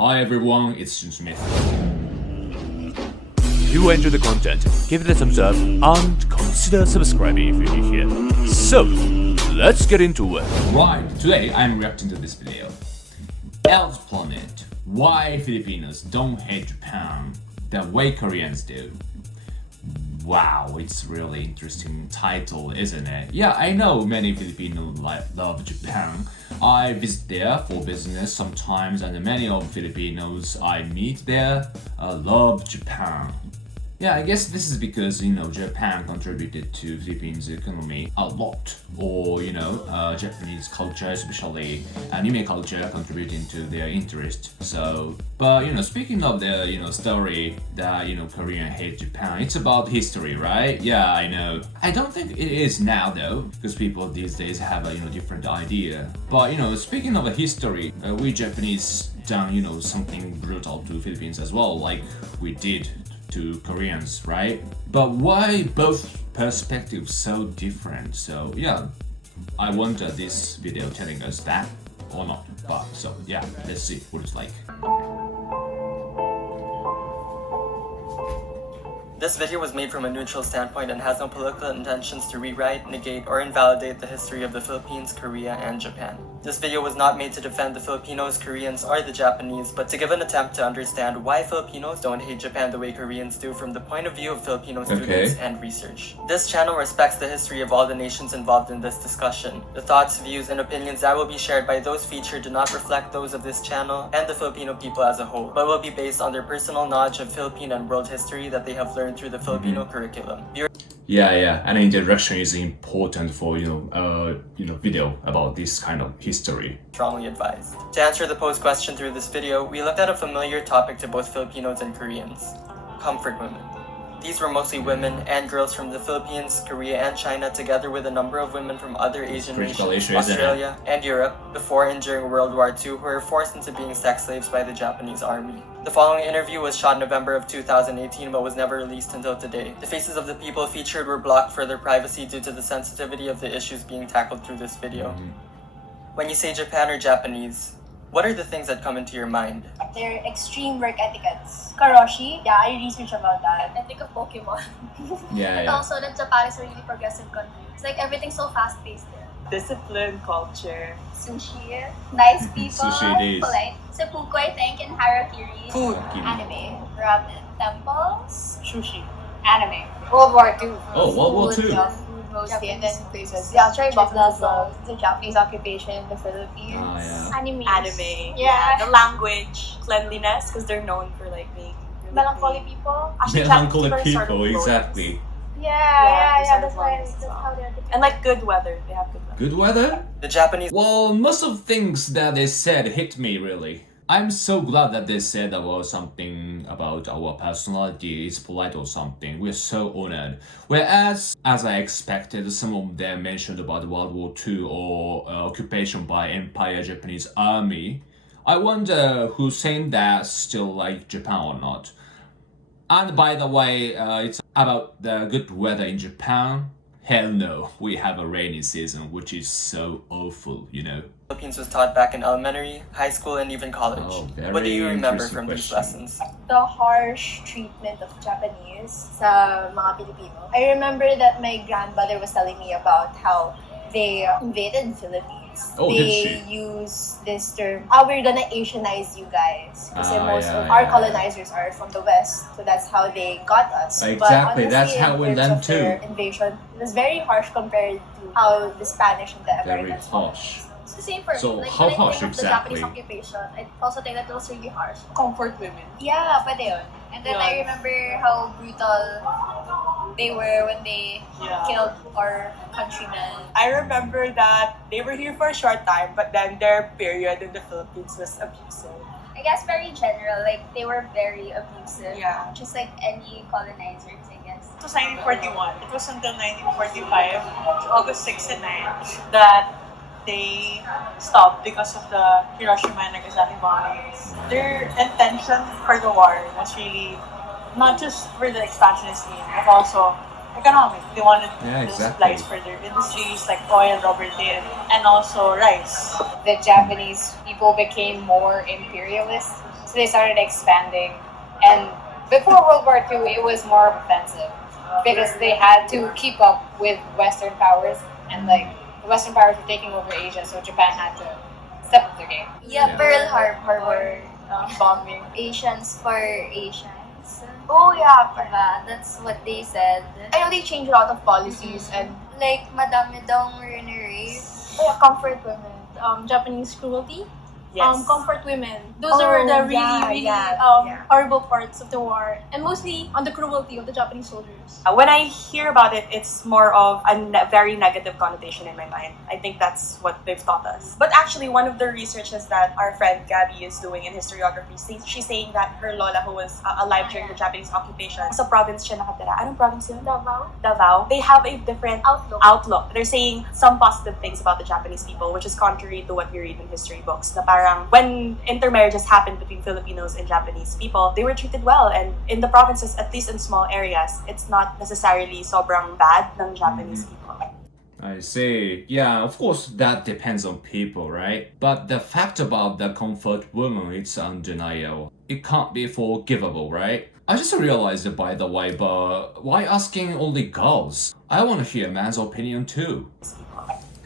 Hi everyone, it's Jun Smith. If you enjoy the content, give it a thumbs up and consider subscribing if you're new here. So, let's get into it. Right, today I'm reacting to this video. Elf Planet. Why Filipinos don't hate Japan the way Koreans do. Wow, it's really interesting title, isn't it? Yeah, I know many Filipinos love Japan. I visit there for business sometimes, and many of Filipinos I meet there love Japan. Yeah, I guess this is because, Japan contributed to Philippines' economy a lot. Or, Japanese culture, especially anime culture, contributing to their interest. So, but, speaking of the, story that, Korean hate Japan, it's about history, right? Yeah, I know. I don't think it is now, though, because people these days have a, different idea. But, speaking of a history, we Japanese done, something brutal to Philippines as well, like we did to Koreans, right? But why both perspectives so different? So yeah, I wonder this video telling us that or not. But so yeah, let's see what it's like. This video was made from a neutral standpoint and has no political intentions to rewrite, negate, or invalidate the history of the Philippines, Korea, and Japan. This video was not made to defend the Filipinos, Koreans, or the Japanese, but to give an attempt to understand why Filipinos don't hate Japan the way Koreans do from the point of view of Filipino students and research. This channel respects the history of all the nations involved in this discussion. The thoughts, views, and opinions that will be shared by those featured do not reflect those of this channel and the Filipino people as a whole, but will be based on their personal knowledge of Philippine and world history that they have learned through the Filipino curriculum. Yeah, and introduction is important for video about this kind of history. Strongly advised. To answer the posed question through this video, we looked at a familiar topic to both Filipinos and Koreans: comfort women. These were mostly women and girls from the Philippines, Korea, and China, together with a number of women from other Asian nations, Australia, and Europe, before and during World War II, who were forced into being sex slaves by the Japanese army. The following interview was shot in November of 2018 but was never released until today. The faces of the people featured were blocked for their privacy due to the sensitivity of the issues being tackled through this video. When you say Japan or Japanese, what are the things that come into your mind? Their extreme work etiquettes. Karoshi, yeah, I researched about that. I think of Pokemon. Yeah. And also that Japan is a really progressive country. It's like everything's so fast-paced there. Discipline, culture. Sushi, nice people, Sushi days. polite. Seppuku, I think, and harakiri. Food. Anime. Ramen. Temples. Sushi. Anime. World War II. Oh, World War II. Mostly, and then places. Yeah, try business of the Japanese occupation in the Philippines. Oh, yeah. Anime. Yeah. The language, cleanliness, because they're known for like being really Melancholy clean. people. Melancholy Japanese are sort of people, clothes. exactly. Yeah, that's why. That's how they're depicted. And like good weather, they have good weather. Good weather? The Japanese Well, most of things that they said hit me really. I'm so glad that they said about something about our personality is polite or something. We're so honored. Whereas, as I expected, some of them mentioned about World War II or occupation by Empire Japanese Army. I wonder who's saying that still like Japan or not. And by the way, it's about the good weather in Japan. Hell no, we have a rainy season, which is so awful, Philippines was taught back in elementary, high school, and even college. Oh, very What do you remember interesting from these question. lessons? The harsh treatment of Japanese sa mga Pilipino. I remember that my grandmother was telling me about how they invaded Philippines. Oh, did They she? use this term, we're gonna Asianize you guys. Kasi most yeah, of our yeah. colonizers are from the West. So that's how they got us. But Exactly, honestly, that's how in we terms learned of their too. invasion, it was very harsh compared to how the Spanish and the Very Americans harsh. It's the same for So, me. Like how when I harsh think of the exactly? Japanese occupation, I also think that it was really harsh. Comfort women. Yeah, pwede yun. And then I remember how brutal they were when they Yeah. killed our countrymen. I remember that they were here for a short time, but then their period in the Philippines was abusive. I guess very general, like they were very abusive. Yeah. Just like any colonizers, I guess. It was 1941. It was until 1945, August 6 and 9, that they stopped because of the Hiroshima and Nagasaki bombings. Their intention for the war was really not just for the expansionist scheme, but also economic. They wanted Yeah, the exactly. supplies for their industries like oil, rubber, tin, and also rice. The Japanese people became more imperialist So they started expanding. And before World War II, it was more offensive because they had to keep up with Western powers, and like the Western powers were taking over Asia, so Japan had to step up their game. Yeah, Yeah. Pearl Harbor Bombing. Asians for Asians. Oh yeah, Diba? That's what they said. I know they changed a lot of policies and Like, madami daw rape. Comfort women, Japanese cruelty, Yes. comfort women. Those are the really horrible parts of the war, and mostly on the cruelty of the Japanese soldiers. When I hear about it, it's more of a very negative connotation in my mind. I think that's what they've taught us. But actually, one of the researches that our friend Gabby is doing in historiography, she's saying that her lola, who was alive during the Japanese occupation, sa province siya nakatira. Anong province yun? Davao. They have a different outlook. They're saying some positive things about the Japanese people, which is contrary to what we read in history books. Na parang when intermarriages happened between Filipinos and Japanese people, they were treated well. And in the provinces, at least in small areas, it's not necessarily sobrang bad ng Japanese people. I see. Yeah, of course, that depends on people, right? But the fact about the comfort woman, it's undeniable. It can't be forgivable, right? I just realized it, by the way, but why asking only girls? I want to hear a man's opinion too.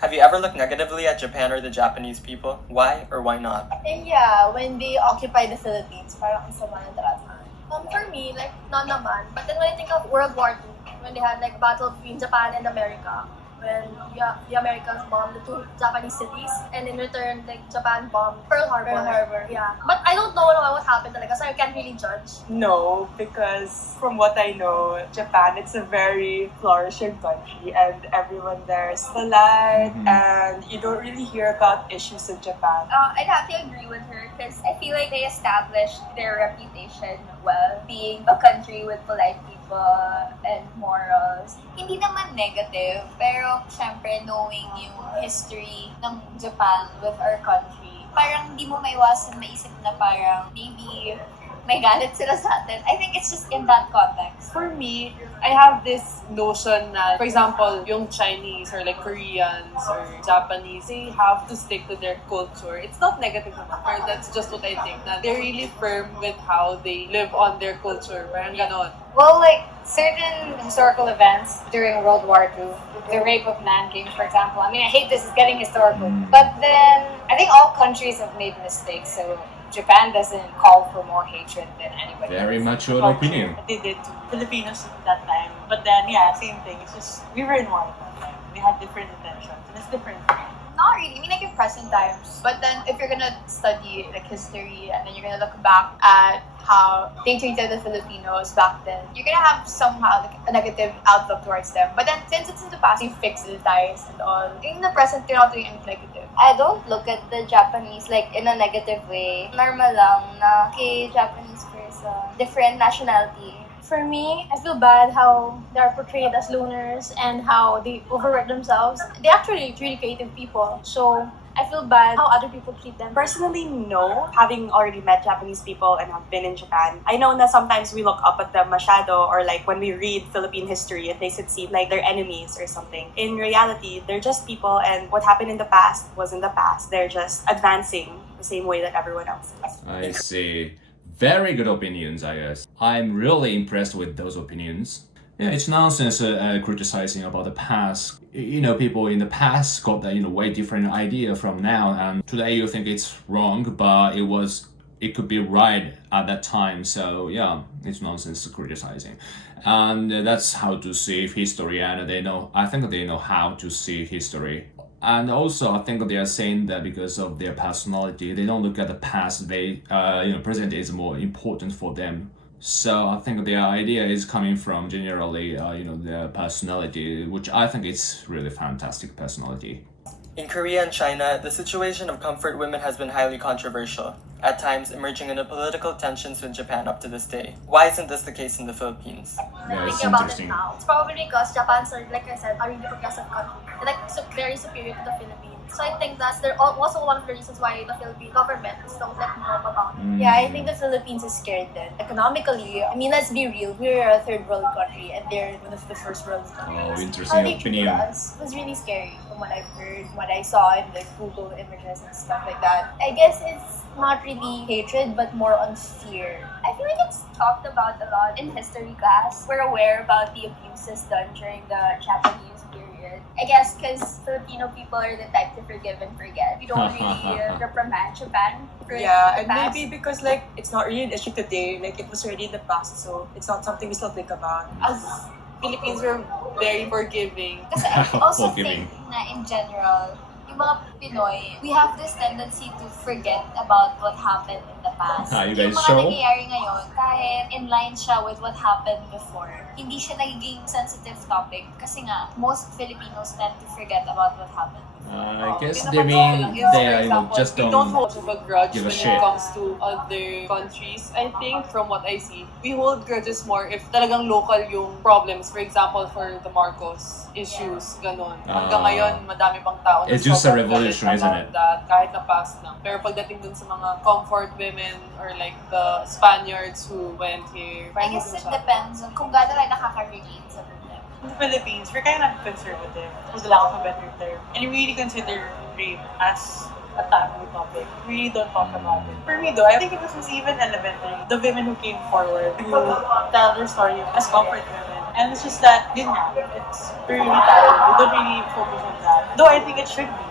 Have you ever looked negatively at Japan or the Japanese people? Why or why not? And yeah, when they occupy the Philippines, parang ang sama ng tratahan. For me, like, none naman. But then when I think of World War II, when they had like a battle between Japan and America, when the Americans bombed the two Japanese cities, and in return, like, Japan bombed Pearl Harbor. Yeah. But I don't know what happened talaga, so I can't really judge. No, because from what I know, Japan, it's a very flourishing country and everyone there is polite and you don't really hear about issues in Japan. I'd have to agree with her because I feel like they established their reputation well, being a country with polite people and morals. Hindi naman negative, pero syempre knowing yung history ng Japan with our country, parang di mo maiwasan maisip na parang maybe may galit sila sa atin. I think it's just in that context. For me, I have this notion that, for example, yung Chinese or like Koreans or Japanese, they have to stick to their culture. It's not negative naman, pero that's just what I think. Na they're really firm with how they live on their culture. Parang ganon. Well, like certain historical events during World War II, the rape of Nanking, for example. I mean, I hate this, it's getting historical. But then, I think all countries have made mistakes, so Japan doesn't call for more hatred than anybody Very else. mature opinion. They did to Filipinos at that time. But then, yeah, same thing. It's just, we were in war at that time. We had different intentions. And it's different. Not really. I mean, like in present times. But then, if you're gonna study like history and then you're gonna look back at how they treated the Filipinos back then, you're gonna have somehow like, a negative outlook towards them. But then, since it's in the past, you fix the ties and all. In the present, you're not doing anything negative. I don't look at the Japanese like in a negative way. Normal lang na kay Japanese person. Different nationality. For me, I feel bad how they're portrayed as loners and how they overwork themselves. They're actually really creative people, so I feel bad how other people treat them. Personally, no. Having already met Japanese people and have been in Japan, I know that sometimes we look up at them masyado, or like when we read Philippine history, it makes it seem like they're enemies or something. In reality, they're just people, and what happened in the past was in the past. They're just advancing the same way that everyone else is. I see. Very good opinions, I guess. I'm really impressed with those opinions. Yeah, it's nonsense criticizing about the past. You know, people in the past got the way different idea from now, and today you think it's wrong, but it could be right at that time. So yeah, it's nonsense criticizing, and that's how to see history. And I think they know how to see history. And also, I think they are saying that because of their personality, they don't look at the past. They, present is more important for them. So I think their idea is coming from generally, their personality, which I think is really fantastic personality. In Korea and China, the situation of comfort women has been highly controversial, at times emerging into political tensions with Japan up to this day. Why isn't this the case in the Philippines? Yeah, it's Thinking about it interesting. now, it's probably because Japan's, like I said, a really progressive country. They're like very superior to the Philippines. So I think that's also one of the reasons why the Philippine government don't let me know about it. Yeah, I think the Philippines is scared then. Economically, I mean, let's be real, we're a third world country and they're one of the first world countries. Oh, How interesting they treated opinion. us was really scary from what I've heard, what I saw in the Google images and stuff like that, I guess it's not really hatred, but more on fear. I feel like it's talked about a lot in history class. We're aware about the abuses done during the Japanese period. I guess because Filipino people are the type to forgive and forget. We don't really reprimand Japan for Yeah, the and past. maybe because like it's not really an issue today, like it was already in the past, so it's not something we still think about. As Philippines, we're very forgiving. Kasi I also Forgiving. think na in general, yung mga Pinoy, we have this tendency to forget about what happened in the past. You Yung guys mga show? nangyayari ngayon, kahit in line siya with what happened before, hindi siya nagiging sensitive topic kasi nga, most Filipinos tend to forget about what happened. I guess Yung they napansin ko mean lang is, they for are, example, just we don't don't. hold much of a grudge give a when shit. it comes to other countries. I think from what I see, we hold grudges more if talagang local yung problems. For example, for the Marcos issues, ganon. Hanggang ngayon, madami pang tao na It's just a sobrang revolution, galit isn't about it? That, kahit na past na. Pero pagdating dun sa mga comfort women or like the Spaniards who went here, I guess it depends on kung gaano tayo nakaka-relate sa problem. In the Philippines, we're kind of conservative, for the lack of a better term. And we really consider rape as a taboo topic. We really don't talk about it. For me though, I think it was even elementary. The women who came forward to tell their story as comfort women. And it's just that, yun nga, it's really taboo. We don't really focus on that. Though I think it should be.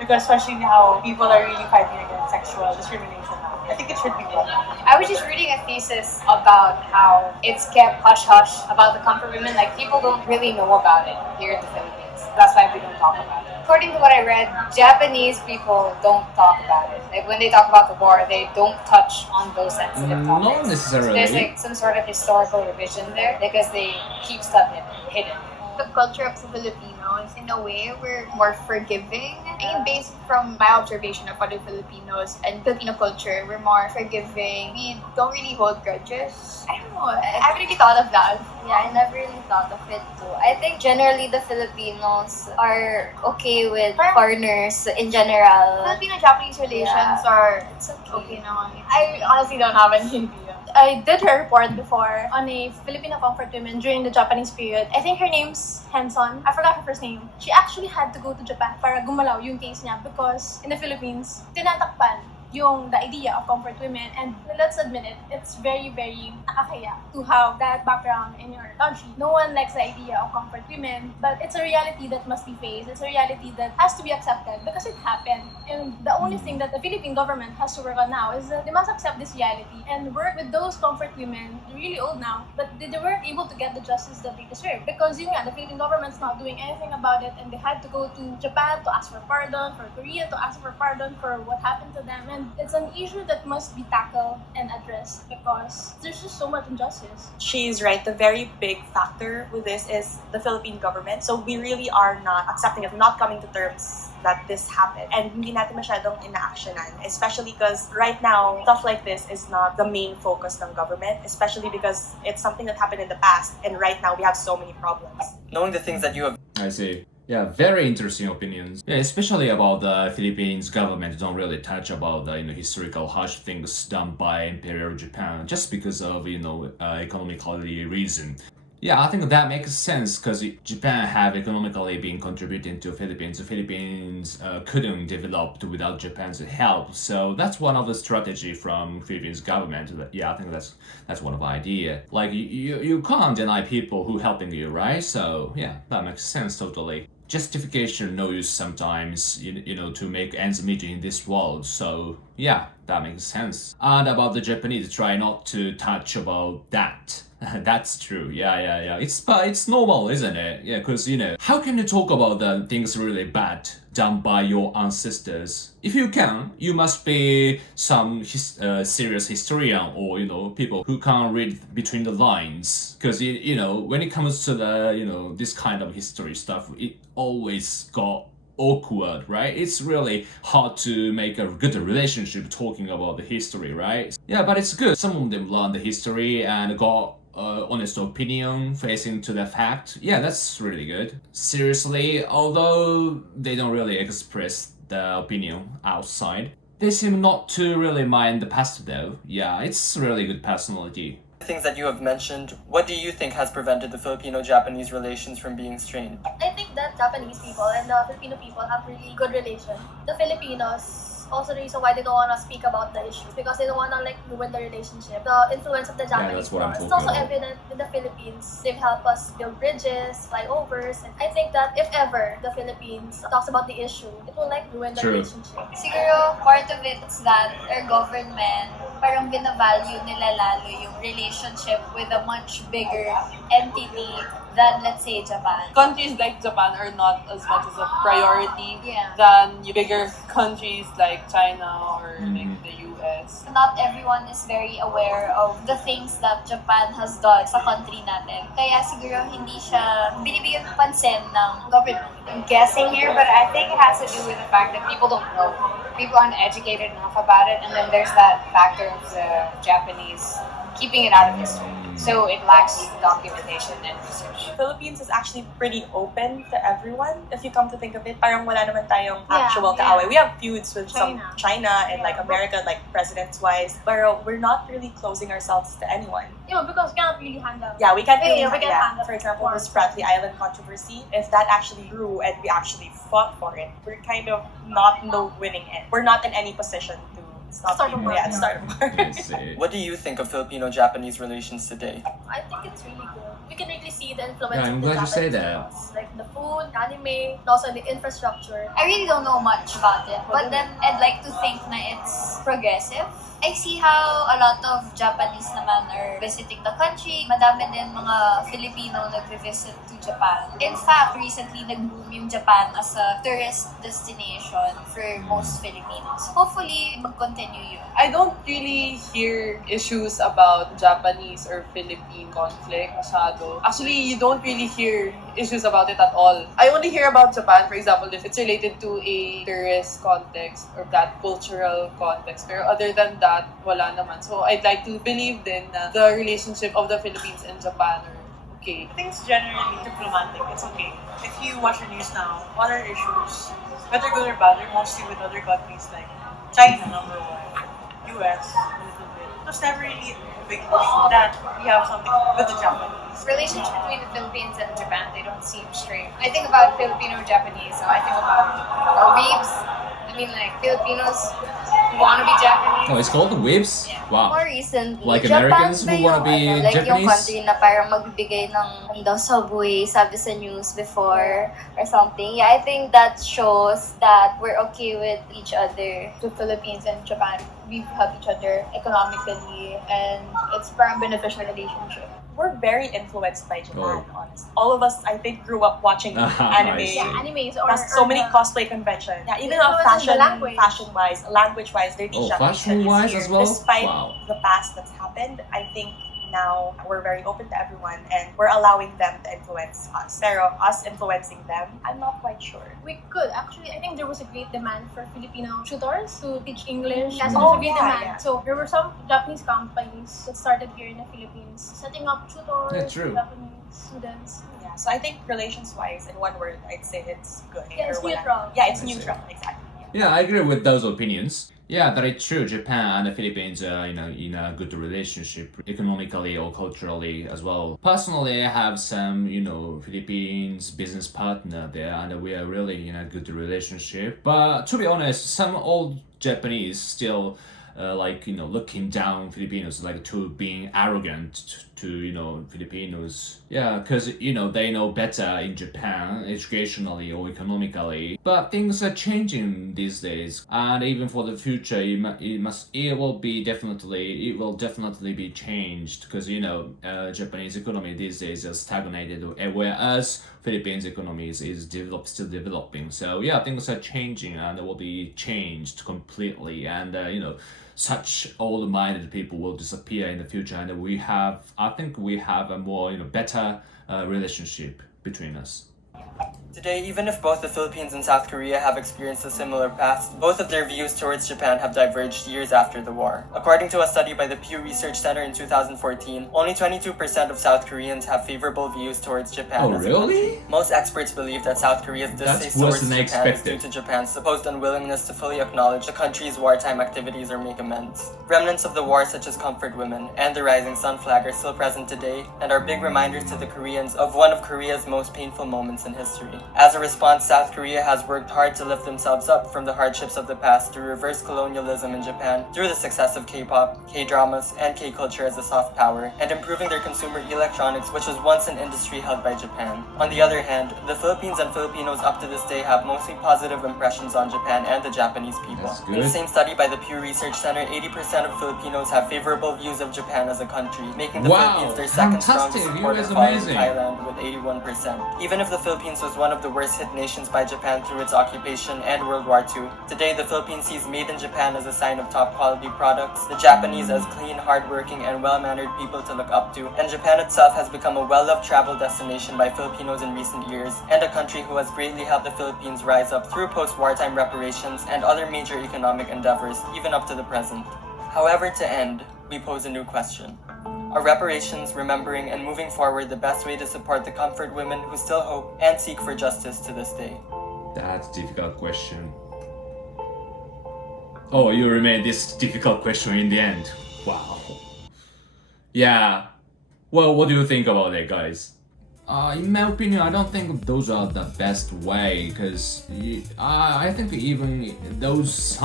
Because especially how people are really fighting against sexual discrimination now. I think it should be done. I was just reading a thesis about how it's kept hush-hush about the comfort women. Like, people don't really know about it here in the Philippines. That's why we don't talk about it. According to what I read, Japanese people don't talk about it. Like, when they talk about the war, they don't touch on those sensitive topics. Not necessarily. There's like some sort of historical revision there because they keep stuff hidden. The culture of the Filipinos, in a way, we're more forgiving. I mean, based from my observation of other Filipinos and Filipino culture, we're more forgiving. We don't really hold grudges. I don't know. I haven't really thought of that. Yeah, I never really thought of it too. I think generally the Filipinos are okay with foreigners in general. Filipino-Japanese relations are It's okay naman. I honestly don't have any idea. I did a report before on a Filipino comfort woman during the Japanese period. I think her name's Henson. I forgot her first name. She actually had to go to Japan para gumalaw yung case niya because in the Philippines, tinatakpan yung the idea of comfort women, and let's admit it, it's very, very nakakaya to have that background in your country. No one likes the idea of comfort women, but it's a reality that must be faced. It's a reality that has to be accepted because it happened. And the only thing that the Philippine government has to work on now is that they must accept this reality and work with those comfort women, really old now, but they weren't able to get the justice that they deserve because the Philippine government's not doing anything about it, and they had to go to Japan to ask for pardon, for Korea to ask for pardon for what happened to them. And it's an issue that must be tackled and addressed because there's just so much injustice. She's right. The very big factor with this is the Philippine government. So we really are not accepting it, not coming to terms that this happened. And hindi natin masyadong ina-actionan, especially because right now, stuff like this is not the main focus ng government, especially because it's something that happened in the past, and right now we have so many problems. Knowing the things that you have I see. Yeah, very interesting opinions. Yeah, especially about the Philippines government don't really touch about the historical harsh things done by Imperial Japan just because of economically reason. Yeah, I think that makes sense because Japan have economically been contributing to Philippines. The Philippines couldn't develop without Japan's help, so that's one of the strategy from Philippines government. Yeah, I think that's one of the idea. Like you can't deny people who helping you, right? So yeah, that makes sense totally. Justification no use sometimes, to make ends meet in this world. So yeah, that makes sense. And about the Japanese, try not to touch about that. That's true. Yeah. It's normal, isn't it? Yeah, because how can you talk about the things really bad done by your ancestors? If you can, you must be some serious historian or people who can read between the lines. Because when it comes to the this kind of history stuff, it always got awkward, right? It's really hard to make a good relationship talking about the history, right? Yeah, but it's good. Some of them learn the history and got honest opinion facing to the fact. Yeah, that's really good. Seriously, although they don't really express the opinion outside, they seem not to really mind the past though. Yeah, it's really good personality. Things that you have mentioned, what do you think has prevented the Filipino-Japanese relations from being strained? I think that Japanese people and the Filipino people have really good relation. The Filipinos, also the reason why they don't want to speak about the issues because they don't want to like ruin the relationship. The influence of the Japanese that's what I'm people. It's talking also about. evident in the Philippines. They've helped us build bridges, flyovers, and I think that if ever the Philippines talks about the issue, it will like ruin the True. relationship. Siguro, part of it is that our government, parang binavalue nila lalo yung relationship with a much bigger entity than, let's say, Japan. Countries like Japan are not as much as a priority Yeah. than yung bigger countries like China or like the US. Not everyone is very aware of the things that Japan has done sa country natin. Kaya siguro hindi siya binibigyan pansin ng government. I'm guessing here, but I think it has to do with the fact that people don't know. People aren't educated enough about it, and then there's that factor of the Japanese keeping it out of history. So it lacks documentation and research. Philippines is actually pretty open to everyone. If you come to think of it, parang wala naman tayong actual kaaway. We have feuds with China and like America, like presidents-wise, but we're not really closing ourselves to anyone. Because we cannot really handle. Yeah, we can't really we can handle. For example, the Spratly Island controversy, if that actually grew and we actually fought for it, we're kind of not no winning end. We're not in any position to start a war. Yeah, start a war. That's it. What do you think of Filipino-Japanese relations today? I think it's really good. We can really see the influence Yeah, I'm of the glad you say Japanese that. films, like the food, anime, and also the infrastructure. I really don't know much about it, but then I'd like to think na it's progressive. I see how a lot of Japanese naman are visiting the country. Madami din mga Filipino nag-visit to Japan. In fact, recently nag-boom yung Japan as a tourist destination for most Filipinos. Hopefully, mag-continue yun. I don't really hear issues about Japanese or Philippine conflict masyado. Actually, you don't really hear issues about it at all. I only hear about Japan, for example, if it's related to a tourist context or that cultural context. Pero other than that, wala naman. So I'd like to believe then na the relationship of the Philippines and Japan are okay. I think it's generally diplomatic. It's okay. If you watch the news now, other issues, whether good or bad, are mostly with other countries like China, number one, US, a little bit. It was never really a big issue that we have something with the Japanese. Relations between the Philippines and Japan, they don't seem straight. I think about Filipino-Japanese, so I think about weebs. I mean, like, Filipinos who want to be Japanese. Oh, it's called the Whips? Wow. More recently, Like Japan Americans ba who wanna be like yung Japanese? country na parang magbibigay ng daw subway, sabi sa news before or something. Yeah, I think that shows that we're okay with each other. The Philippines and Japan, we help each other economically, and it's parang beneficial relationship. We're very influenced by Japan, honestly. All of us, I think, grew up watching I anime. see. Yeah, animes or Plus, so many the- cosplay conventions. Yeah, even Influence on in fashion, the language. fashion-wise, language-wise, they're Oh, Japanese fashion-wise here. as well? Despite Wow. the past that's happened, I think now we're very open to everyone and we're allowing them to influence us. Pero us influencing them, I'm not quite sure. We could actually. I think there was a great demand for Filipino tutors to teach English. That's Oh, also a great yeah, demand. yeah. So there were some Japanese companies that started here in the Philippines, setting up tutors Yeah, true. for Japanese students. Yeah, so I think relations-wise, in one word, I'd say it's good. Yeah, it's or whatever. neutral. Yeah, it's I see. neutral, exactly. Yeah, I agree with those opinions. Yeah, that is true. Japan and the Philippines are, in a good relationship economically or culturally as well. Personally, I have some, Philippines business partner there, and we are really in a good relationship. But to be honest, some old Japanese still looking down Filipinos, like to being arrogant to Filipinos. Yeah, because they know better in Japan, educationally or economically. But things are changing these days, and even for the future, it will definitely be changed, because Japanese economy these days is stagnated, whereas Philippines economy is still developing. So yeah, things are changing, and it will be changed completely, and such old-minded people will disappear in the future, and I think we have a more better relationship between us. Today, even if both the Philippines and South Korea have experienced a similar past, both of their views towards Japan have diverged years after the war. According to a study by the Pew Research Center in 2014, only 22% of South Koreans have favorable views towards Japan as a country. Most experts believe that South Korea's distaste towards Japan is due to Japan's supposed unwillingness to fully acknowledge the country's wartime activities or make amends. Remnants of the war, such as comfort women and the rising sun flag, are still present today and are big reminders to the Koreans of one of Korea's most painful moments in history. As a response, South Korea has worked hard to lift themselves up from the hardships of the past through reverse colonialism in Japan, through the success of K-pop, K-dramas, and K-culture as a soft power, and improving their consumer electronics, which was once an industry held by Japan. On the other hand, the Philippines and Filipinos up to this day have mostly positive impressions on Japan and the Japanese people. In the same study by the Pew Research Center, 80% of Filipinos have favorable views of Japan as a country, making the Philippines their second strongest supporter following Thailand with 81%. Even if the Philippines was one of the worst hit nations by Japan through its occupation and World War II, today the Philippines sees made in Japan as a sign of top quality products, the Japanese as clean, hardworking, and well-mannered people to look up to, and Japan itself has become a well-loved travel destination by Filipinos in recent years, and a country who has greatly helped the Philippines rise up through post-wartime reparations and other major economic endeavors, even up to the present. However, to end, we pose a new question. Are reparations, remembering, and moving forward the best way to support the comfort women who still hope and seek for justice to this day? That's a difficult question. Oh, you remain this difficult question in the end. Wow. Yeah. Well, what do you think about it, guys? In my opinion, I don't think those are the best way, because I think even those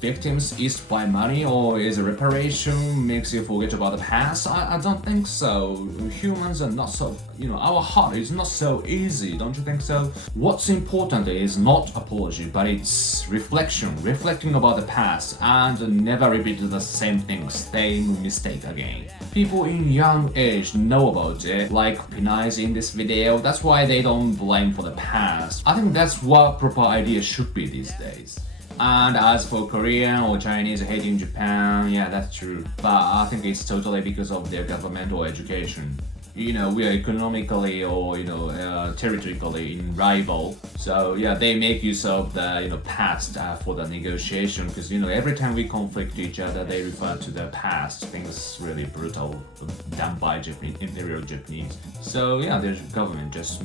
victims is by money or is a reparation makes you forget about the past. I don't think so. Humans are not so, our heart is not so easy, don't you think so? What's important is not apology, but it's reflecting about the past and never repeat the same thing, same mistake again. People in young age know about it, like Pinay in this video. That's why they don't blame for the past. I think that's what proper idea should be these days. And as for Korean or Chinese hating Japan, yeah, that's true. But I think it's totally because of their government or education. We are economically or territorially in rival. So yeah, they make use of the past for the negotiation, because every time we conflict each other, they refer to the past. Things really brutal done by Imperial Japanese. So yeah, their government just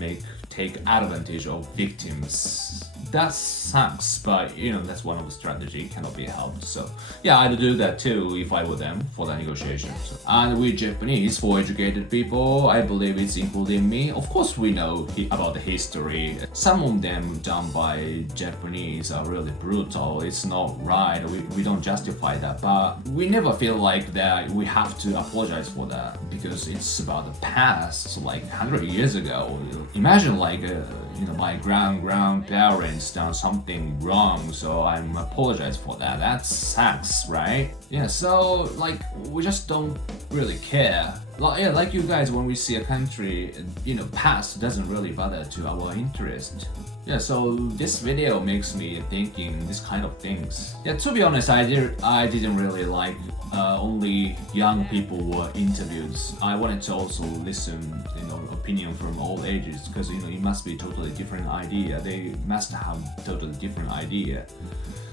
take advantage of victims. That sucks, but that's one of the strategy, cannot be helped. So yeah, I'd do that too if I were them for the negotiations. And we Japanese, for educated people, I believe it's including me. Of course, we know about the history. Some of them done by Japanese are really brutal. It's not right. We don't justify that, but we never feel like that we have to apologize for that, because it's about the past, like 100 years ago. Imagine like my grandparents done something wrong, so I'm apologize for that. That sucks, right? Yeah, so like we just don't really care. Like you guys, when we see a country, past doesn't really bother to our interest. Yeah, so this video makes me thinking this kind of things. Yeah, to be honest, I didn't really like only young people were interviewed. I wanted to also listen, opinion from all ages, because it must be totally different idea. They must have totally different idea.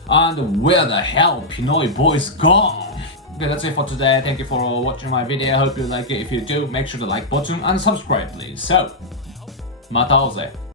And where the hell Pinoy boys gone? Okay, that's it for today. Thank you for watching my video. I hope you like it. If you do, make sure to like button and subscribe, please. So, また会おうぜ。